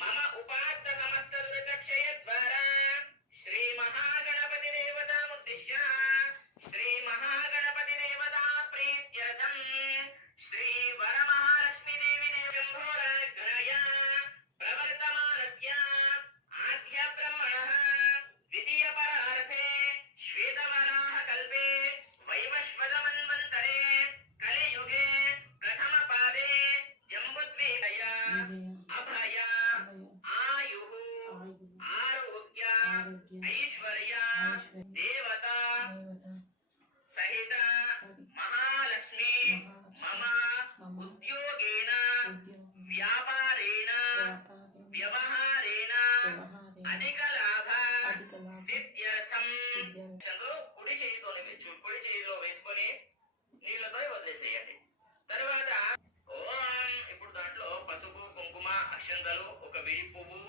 మమ ఉపాత్త సమస్త దురితక్షయ ద్వారా శ్రీ మహాగణపతి దేవతాముద్దిశ్య శ్రీ మహాగణపతి దేవతా ప్రీత్యర్థం శ్రీ వరమహాలక్ష్మీ దేవి శంభోరగ్రయ ప్రవర్తమానస్య ఆద్య బ్రహ్మణః ద్వితీయ పరార్థే శ్వేతవరాహ కల్పే వైవస్వత మన్వంతరే కలియుగే ప్రథమ పాదే జంబుద్వీపయ అభయ ఆయు ఆరోగ్య ఐశ్వర్య దేవత సహిత మహాలక్ష్మి మమ ఉద్యోగేన వ్యాపారేణ వ్యవహారేణ అధిక లాభ సిద్ధ్యర్థం. కుడి చేతిలో వేసుకొని నీళ్లతో వదిలేసేయండి. తర్వాత ఓం ఇప్పుడు దాంట్లో పసుపు కుంకుమ అక్షంతలు ఒక విడి పువ్వు